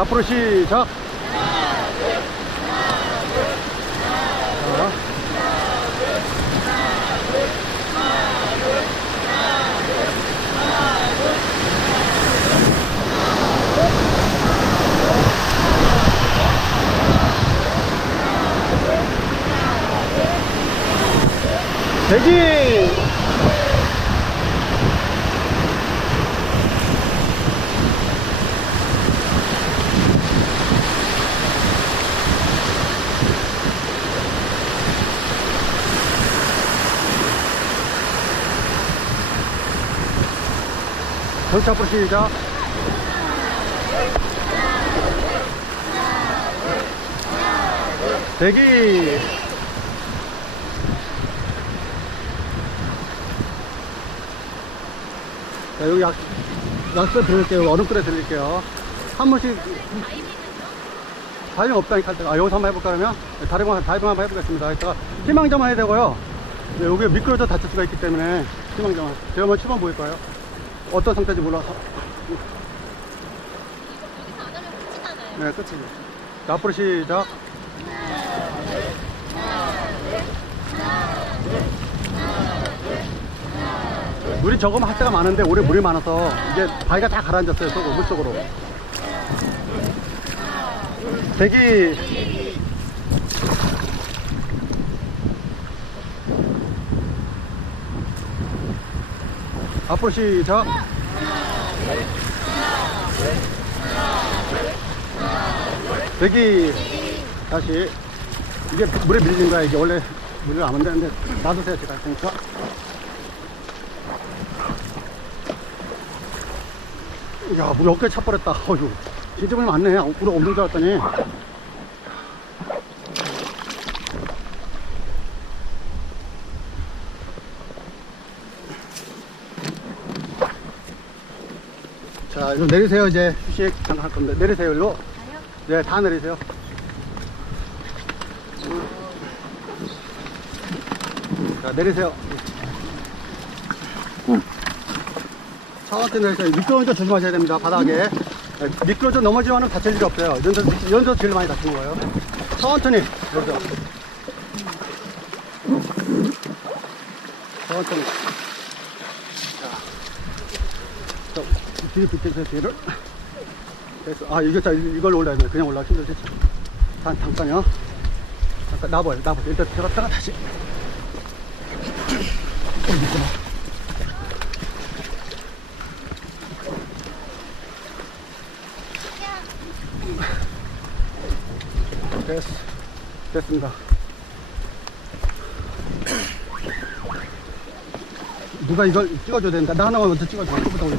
자, 앞으로 시작. 자. 대기! 전차 앞으로 시작. 대기! 자, 여기 약, 약수 드릴게요. 얼음 끓여 드릴게요. 한 번씩. 다이빙 없다니까. 아, 여기서 한번 해볼까, 그러면? 네, 다이빙, 다이빙 한번 해보겠습니다. 이따가 희망점 해야 되고요. 네, 여기 미끄러져 다칠 수가 있기 때문에 희망점. 제가 한번 치만 보일까요? 어떤 상태인지 몰라서. 네, 끝이에요. 자, 앞으로 시작. 물이 조금 할 때가 많은데 올해 물이 많아서 이제 바위가 다 가라앉았어요 속 물속으로 대기 앞으로 시작 대기 다시 이게 물에 밀린 거야 이게 원래 물을 안 되는데 놔두세요 제가 할 테니까 야, 물 어깨 차버렸다. 어휴. 진짜 물이 많네. 물 없는 줄 알았더니. 자, 이거 내리세요, 이제. 휴식 잠깐 할 건데. 내리세요, 일로. 네, 다 내리세요. 자, 내리세요. 천천히 내리세요. 미끄러운 데 조심하셔야 됩니다, 바닥에. 네, 미끄러져 넘어지면 다칠 일이 없어요. 연서, 연서 제일 많이 다치는 거예요. 천천히. 여기서. 천천히. 자. 저, 뒤로 비켜주세요, 뒤를. 됐어. 아, 이거, 자, 이걸 올라야 돼. 그냥 올라가 힘들지. 잠, 잠깐요. 잠깐, 나봐요, 나봐요. 일단 들었다가 다시. 어, 됐어. 됐습니다. 누가 이걸 찍어줘야 된다. 나 하나 먼저 찍어줘. 그거보다 올려.